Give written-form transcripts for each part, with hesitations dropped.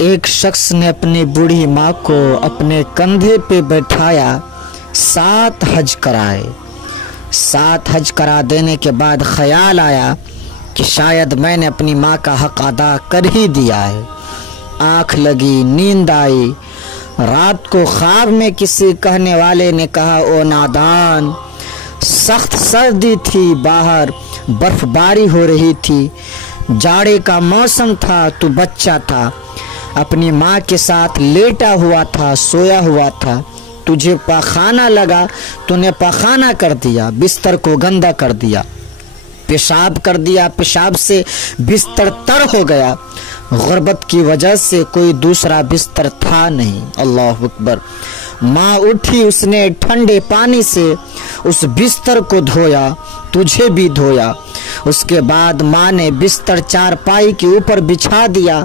ایک شخص نے اپنی بوڑھی ماں کو اپنے کندھے پہ بٹھایا، 7 حج کرائے۔ 7 حج کرا دینے کے بعد خیال آیا کہ شاید میں نے اپنی ماں کا حق ادا کر ہی دیا ہے۔ آنکھ لگی، نیند آئی۔ رات کو خواب میں کسی کہنے والے نے کہا، او نادان، سخت سردی تھی، باہر برف باری ہو رہی تھی، جاڑے کا موسم تھا، تو بچہ تھا، اپنی ماں کے ساتھ لیٹا ہوا تھا، سویا ہوا تھا، تجھے پاخانہ لگا، تو نے پاخانہ کر دیا، بستر کو گندا کر دیا، پیشاب کر دیا، پیشاب سے بستر تر ہو گیا، غربت کی وجہ سے کوئی دوسرا بستر تھا نہیں۔ اللہ اکبر۔ ماں اٹھی، اس نے ٹھنڈے پانی سے اس بستر کو دھویا، تجھے بھی دھویا۔ اس کے بعد ماں نے بستر چارپائی کے اوپر بچھا دیا،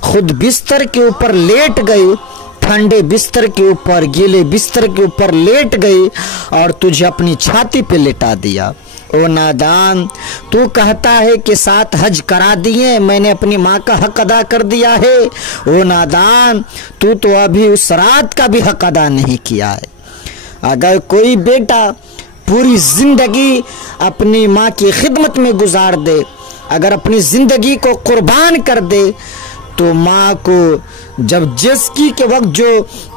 خود بستر کے اوپر لیٹ گئی، ٹھنڈے بستر کے اوپر، گیلے بستر کے اوپر لیٹ گئی اور تجھے اپنی چھاتی پہ لٹا دیا۔ او نادان، تو کہتا ہے کہ 7 حج کرا دیے، میں نے اپنی ماں کا حق ادا کر دیا ہے۔ او نادان، تو ابھی اس رات کا بھی حق ادا نہیں کیا ہے۔ اگر کوئی بیٹا پوری زندگی اپنی ماں کی خدمت میں گزار دے، اگر اپنی زندگی کو قربان کر دے، تو ماں کو جب جسکی کے وقت جو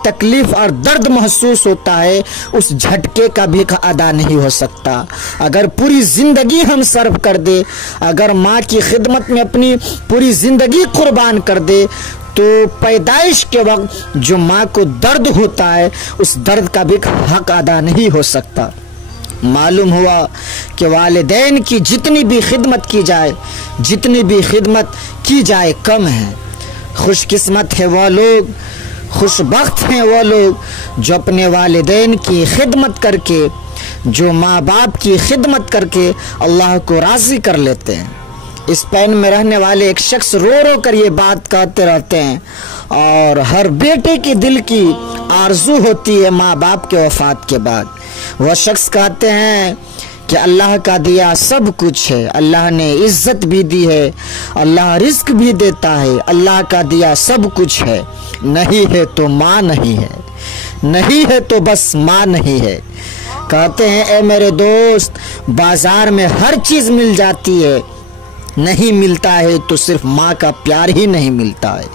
تکلیف اور درد محسوس ہوتا ہے، اس جھٹکے کا بھی ادا نہیں ہو سکتا۔ اگر پوری زندگی ہم صرف کر دے، اگر ماں کی خدمت میں اپنی پوری زندگی قربان کر دے، تو پیدائش کے وقت جو ماں کو درد ہوتا ہے، اس درد کا بھی حق ادا نہیں ہو سکتا۔ معلوم ہوا کہ والدین کی جتنی بھی خدمت کی جائے، جتنی بھی خدمت کی جائے کم ہے۔ خوش قسمت ہے وہ لوگ، خوش بخت ہیں وہ لوگ جو اپنے والدین کی خدمت کر کے، جو ماں باپ کی خدمت کر کے اللہ کو راضی کر لیتے ہیں۔ اسپین میں رہنے والے ایک شخص رو رو کر یہ بات کہتے رہتے ہیں، اور ہر بیٹے کے دل کی آرزو ہوتی ہے ماں باپ کے وفات کے بعد۔ وہ شخص کہتے ہیں کہ اللہ کا دیا سب کچھ ہے، اللہ نے عزت بھی دی ہے، اللہ رزق بھی دیتا ہے، اللہ کا دیا سب کچھ ہے، نہیں ہے تو ماں نہیں ہے، نہیں ہے تو بس ماں نہیں ہے۔ کہتے ہیں، اے میرے دوست، بازار میں ہر چیز مل جاتی ہے، نہیں ملتا ہے تو صرف ماں کا پیار ہی نہیں ملتا ہے۔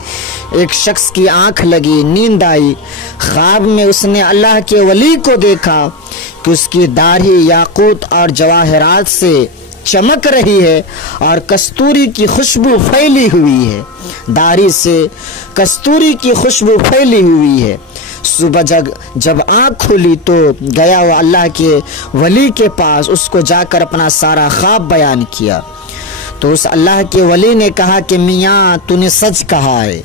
ایک شخص کی آنکھ لگی، نیند آئی، خواب میں اس نے اللہ کے ولی کو دیکھا کہ اس کی داڑھی یاقوت اور جواہرات سے چمک رہی ہے اور کستوری کی خوشبو پھیلی ہوئی ہے، داڑھی سے کستوری کی خوشبو پھیلی ہوئی ہے۔ صبح جب آنکھ کھلی تو گیا وہ اللہ کے ولی کے پاس، اس کو جا کر اپنا سارا خواب بیان کیا۔ تو اس اللہ کے ولی نے کہا کہ میاں، تو نے سچ کہا ہے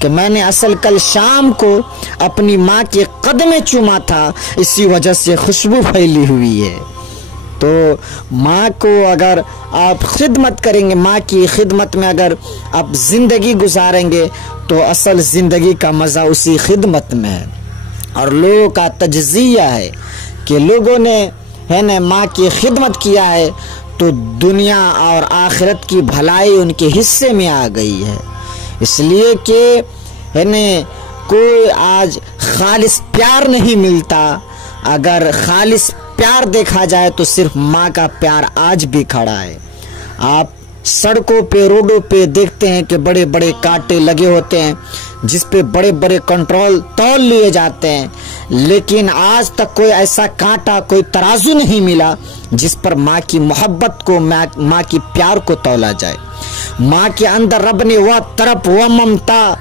کہ میں نے اصل کل شام کو اپنی ماں کے قدمیں چوما تھا، اسی وجہ سے خوشبو پھیلی ہوئی ہے۔ تو ماں کو اگر آپ خدمت کریں گے، ماں کی خدمت میں اگر آپ زندگی گزاریں گے، تو اصل زندگی کا مزہ اسی خدمت میں ہے۔ اور لوگوں کا تجزیہ ہے کہ لوگوں نے ماں کی خدمت کیا ہے تو دنیا اور آخرت کی بھلائی ان کے حصے میں آ گئی ہے۔ اس لیے کہ کوئی آج خالص پیار نہیں ملتا۔ اگر خالص پیار دیکھا جائے تو صرف ماں کا پیار آج بھی کھڑا ہے۔ آپ سڑکوں پہ، روڈوں پہ دیکھتے ہیں کہ بڑے بڑے کانٹے لگے ہوتے ہیں، جس پہ بڑے بڑے کنٹرول تول لیے جاتے ہیں، لیکن آج تک کوئی ایسا کانٹا، کوئی ترازو نہیں ملا جس پر ماں کی محبت کو، ماں کی پیار کو تولا جائے۔ ماں کے اندر رب نے وہ طرف، وہ ممتا،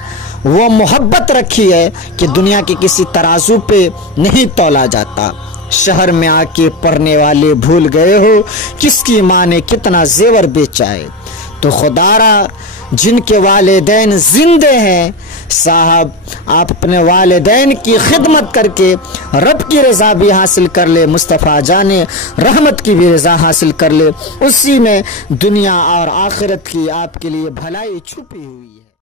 وہ محبت رکھی ہے کہ دنیا کے کسی ترازو پہ نہیں تولا جاتا۔ شہر میں آ کے پڑھنے والے بھول گئے ہو کس کی ماں نے کتنا زیور بیچا ہے۔ تو خدارا، جن کے والدین زندے ہیں، صاحب آپ اپنے والدین کی خدمت کر کے رب کی رضا بھی حاصل کر لے، مصطفیٰ جان رحمت کی بھی رضا حاصل کر لے، اسی میں دنیا اور آخرت کی آپ کے لیے بھلائی چھپی ہوئی ہے۔